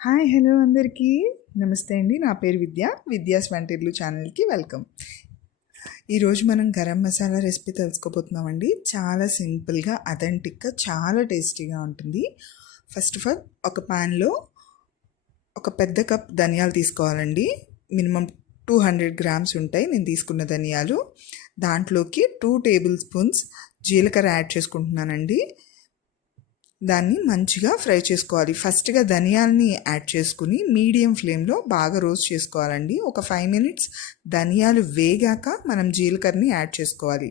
Hi hello అందరికీ నమస్తే అండి. నా పేరు విద్యాస్ వంటిల్లు ఛానల్కి వెల్కమ్. ఈరోజు మనం గరం మసాలా రెసిపీ తెలుసుకోబోతున్నామండి. చాలా సింపుల్గా అథెంటిక్గా చాలా టేస్టీగా ఉంటుంది. ఫస్ట్ ఆఫ్ ఆల్ ఒక ప్యాన్లో ఒక పెద్ద కప్ ధనియాలు తీసుకోవాలండి. మినిమం 200 గ్రామ్స్ ఉంటాయి నేను తీసుకున్న ధనియాలు. దాంట్లోకి 2 టేబుల్ స్పూన్స్ జీలకర్ర యాడ్ చేసుకుంటున్నానండి. దాన్ని మంచిగా ఫ్రై చేసుకోవాలి. ఫస్ట్గా ధనియాలని యాడ్ చేసుకుని మీడియం ఫ్లేమ్లో బాగా రోస్ట్ చేసుకోవాలండి. ఒక 5 మినిట్స్ ధనియాలు వేగాక మనం జీలకర్రని యాడ్ చేసుకోవాలి.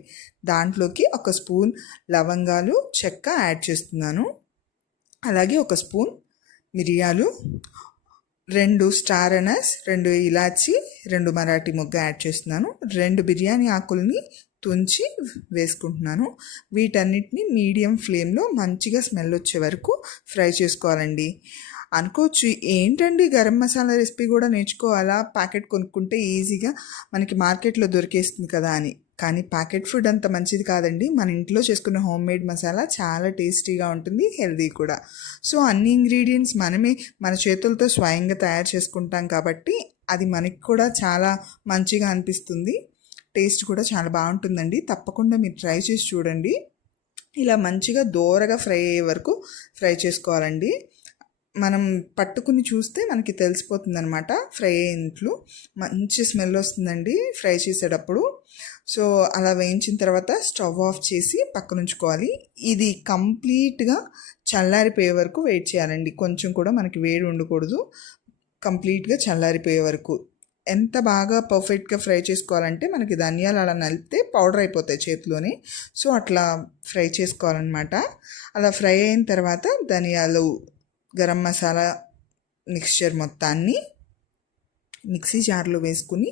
దాంట్లోకి ఒక స్పూన్ లవంగాలు చెక్క యాడ్ చేస్తున్నాను. అలాగే ఒక స్పూన్ మిరియాలు, 2 స్టార్ అనస్, 2 ఇలాచి, 2 మరాఠీ మొగ్గ యాడ్ చేస్తున్నాను. 2 బిర్యానీ ఆకుల్ని తుంచి వేసుకుంటున్నాను. వీటన్నిటిని మీడియం ఫ్లేమ్లో మంచిగా స్మెల్ వచ్చే వరకు ఫ్రై చేసుకోవాలండి. అనుకోవచ్చు, ఏంటండి గరం మసాలా రెసిపీ కూడా నేర్చుకోవాలా, ప్యాకెట్ కొనుక్కుంటే ఈజీగా మనకి మార్కెట్లో దొరికేస్తుంది కదా అని. కానీ ప్యాకెట్ ఫుడ్ అంత మంచిది కాదండి. మన ఇంట్లో చేసుకున్న హోమ్ మేడ్ మసాలా చాలా టేస్టీగా ఉంటుంది, హెల్దీ కూడా. సో అన్ని ఇంగ్రీడియంట్స్ మనమే మన చేతులతో స్వయంగా తయారు చేసుకుంటాం కాబట్టి అది మనకి కూడా చాలా మంచిగా అనిపిస్తుంది. టేస్ట్ కూడా చాలా బాగుంటుందండి. తప్పకుండా మీరు ట్రై చేసి చూడండి. ఇలా మంచిగా దోరగా ఫ్రై అయ్యే వరకు ఫ్రై చేసుకోవాలండి. మనం పట్టుకుని చూస్తే మనకి తెలిసిపోతుంది అనమాట ఫ్రై అయినట్లు. మంచి స్మెల్ వస్తుందండి ఫ్రై చేసేటప్పుడు. సో అలా వేయించిన తర్వాత స్టవ్ ఆఫ్ చేసి పక్కన ఉంచుకోవాలి. ఇది కంప్లీట్గా చల్లారిపోయే వరకు వెయిట్ చేయాలండి. కొంచెం కూడా మనకి వేడి ఉండకూడదు. కంప్లీట్గా చల్లారిపోయే వరకు. ఎంత బాగా పర్ఫెక్ట్గా ఫ్రై చేసుకోవాలంటే మనకి ధనియాలు అలా నలిపితే పౌడర్ అయిపోతాయి చేతిలోనే. సో అట్లా ఫ్రై చేసుకోవాలన్నమాట. అలా ఫ్రై అయిన తర్వాత ధనియాలు, గరం మసాలా మిక్స్చర్ మొత్తాన్ని మిక్సీ జార్లో వేసుకుని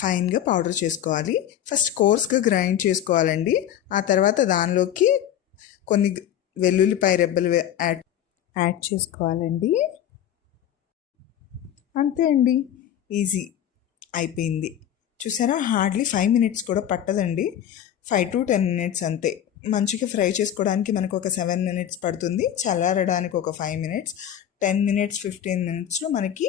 ఫైన్గా పౌడర్ చేసుకోవాలి. ఫస్ట్ కోర్స్గా గ్రైండ్ చేసుకోవాలండి. ఆ తర్వాత దానిలోకి కొన్ని వెల్లుల్లిపాయ రెబ్బలు యాడ్ చేసుకోవాలండి. అంతే అండి, ఈజీ అయిపోయింది. చూసారా, హార్డ్లీ 5 మినిట్స్ కూడా పట్టదండి. 5 to 10 మినిట్స్ అంతే. మంచిగా ఫ్రై చేసుకోవడానికి మనకు ఒక 7 మినిట్స్ పడుతుంది. చల్లారడానికి ఒక 5 మినిట్స్, 10 మినిట్స్ 15 మినిట్స్లో మనకి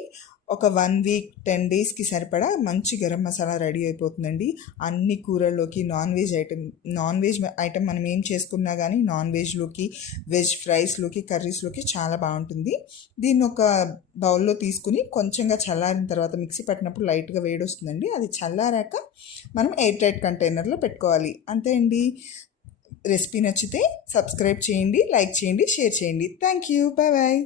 ఒక 1 వీక్ 10 డేస్కి సరిపడా మంచి గరం మసాలా రెడీ అయిపోతుందండి. అన్ని కూరల్లోకి, నాన్ వెజ్ ఐటమ్ మనం ఏం చేసుకున్నా కానీ నాన్ వెజ్లోకి, వెజ్ ఫ్రైస్లోకి, కర్రీస్లోకి చాలా బాగుంటుంది. దీన్ని ఒక బౌల్లో తీసుకుని కొంచెంగా చల్లారిన తర్వాత మిక్సీ పట్టినప్పుడు లైట్గా వేడి వస్తుందండి. అది చల్లారాక మనం ఎయిర్ టైట్ కంటైనర్లో పెట్టుకోవాలి. అంతే అండి. రెసిపీ నచ్చితే సబ్స్క్రైబ్ చేయండి, లైక్ చేయండి, షేర్ చేయండి. Thank you. Bye bye.